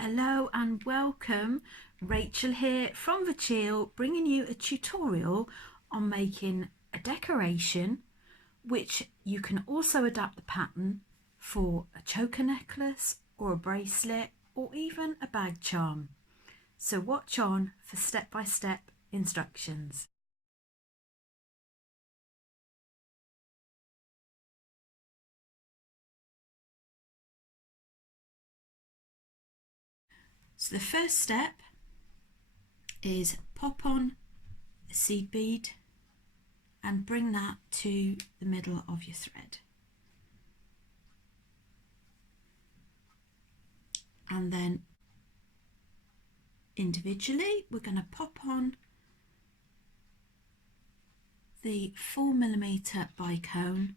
Hello and welcome. Rachel here from the Chill, bringing you a tutorial on making a decoration which you can also adapt the pattern for a choker necklace or a bracelet or even a bag charm. So watch on for step-by-step instructions. So the first step is pop on a seed bead and bring that to the middle of your thread. And then individually we're going to pop on the 4mm bicone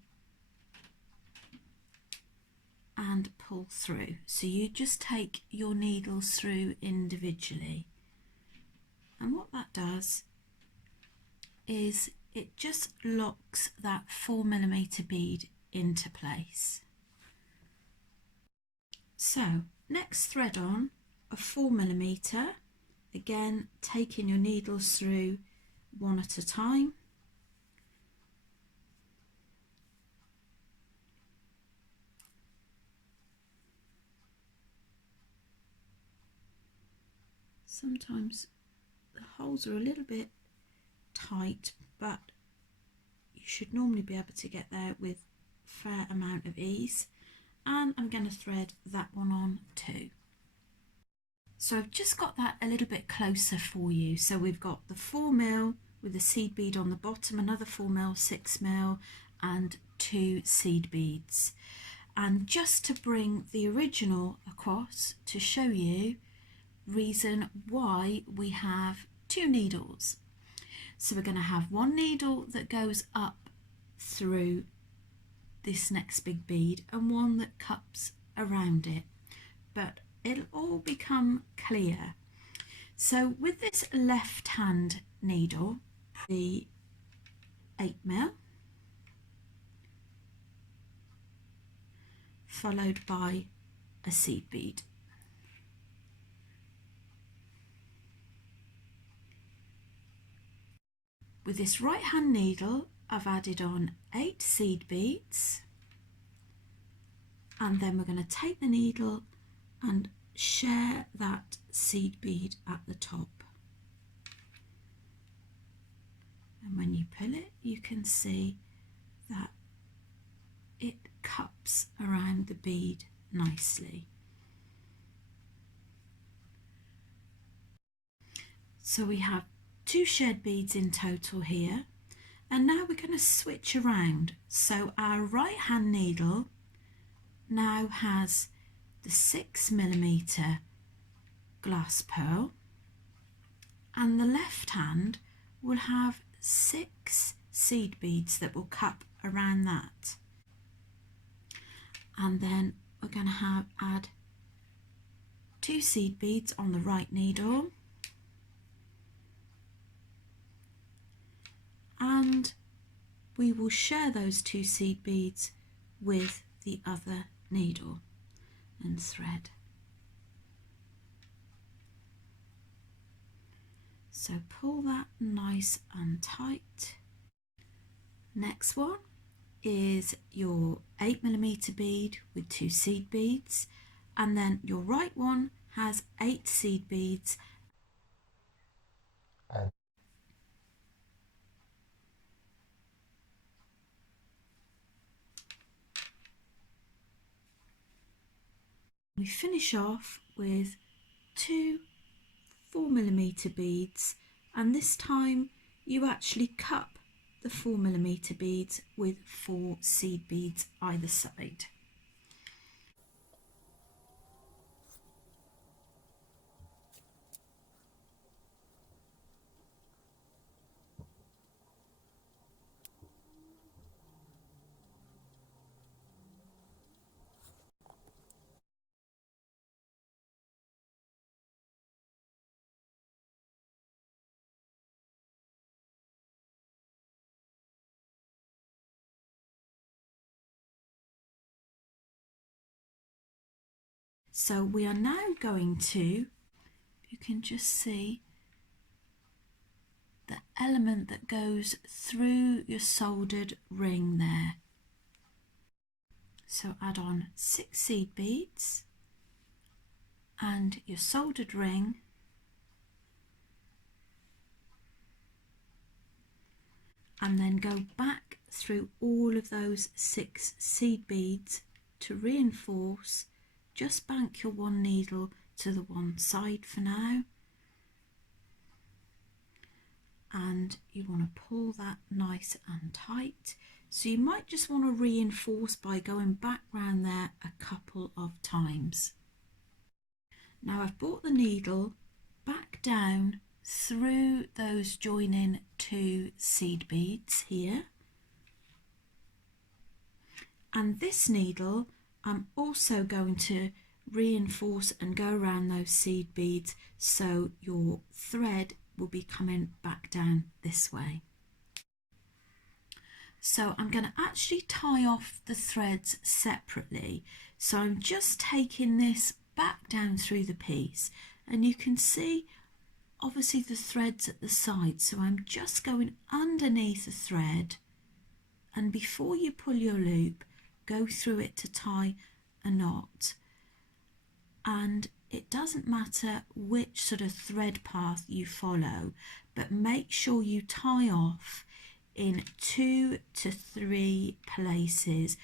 and pull through. So you just take your needles through individually, and what that does is it just locks that 4mm bead into place. So next thread on a 4mm, again taking your needles through one at a time. Sometimes the holes are a little bit tight, but you should normally be able to get there with a fair amount of ease. And I'm going to thread that one on too. So I've just got that a little bit closer for you. So we've got the 4mm with a seed bead on the bottom, another 4mm, 6mm and 2 seed beads. And just to bring the original across to show you reason why we have 2 needles. So we're going to have one needle that goes up through this next big bead and one that cups around it, but it'll all become clear. So with this left hand needle, the 8mm followed by a seed bead. With this right hand needle I've added on 8 seed beads, and then we're going to take the needle and share that seed bead at the top, and when you pull it you can see that it cups around the bead nicely. So we have 2 shared beads in total here, and now we're going to switch around. So our right hand needle now has the 6mm glass pearl, and the left hand will have 6 seed beads that will cup around that. And then we're going to add 2 seed beads on the right needle, and we will share those 2 seed beads with the other needle and thread. So pull that nice and tight. Next one is your 8mm bead with 2 seed beads, and then your right one has 8 seed beads we finish off with 2 4mm beads, and this time you actually cup the 4mm beads with 4 seed beads either side. So we are now going to, you can just see the element that goes through your soldered ring there. So add on 6 seed beads and your soldered ring, and then go back through all of those 6 seed beads to reinforce. Just bank your one needle to the one side for now, and you want to pull that nice and tight. So you might just want to reinforce by going back round there a couple of times. Now I've brought the needle back down through those joining 2 seed beads here, and this needle I'm also going to reinforce and go around those seed beads, so your thread will be coming back down this way. So I'm going to actually tie off the threads separately. So I'm just taking this back down through the piece, and you can see obviously the threads at the side. So I'm just going underneath the thread, and before you pull your loop, go through it to tie a knot. And it doesn't matter which sort of thread path you follow, but make sure you tie off in 2 to 3 places.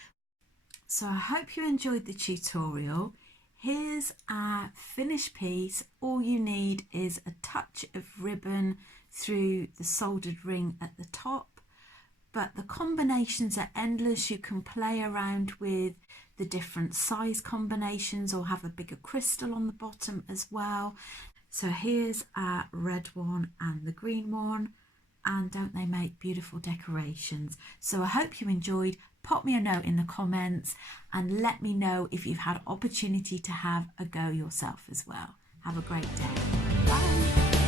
So I hope you enjoyed the tutorial. Here's our finished piece. All you need is a touch of ribbon through the soldered ring at the top, but the combinations are endless. You can play around with the different size combinations or have a bigger crystal on the bottom as well. So here's our red one and the green one, and don't they make beautiful decorations? So I hope you enjoyed. Pop me a note in the comments and let me know if you've had opportunity to have a go yourself as well. Have a great day. Bye.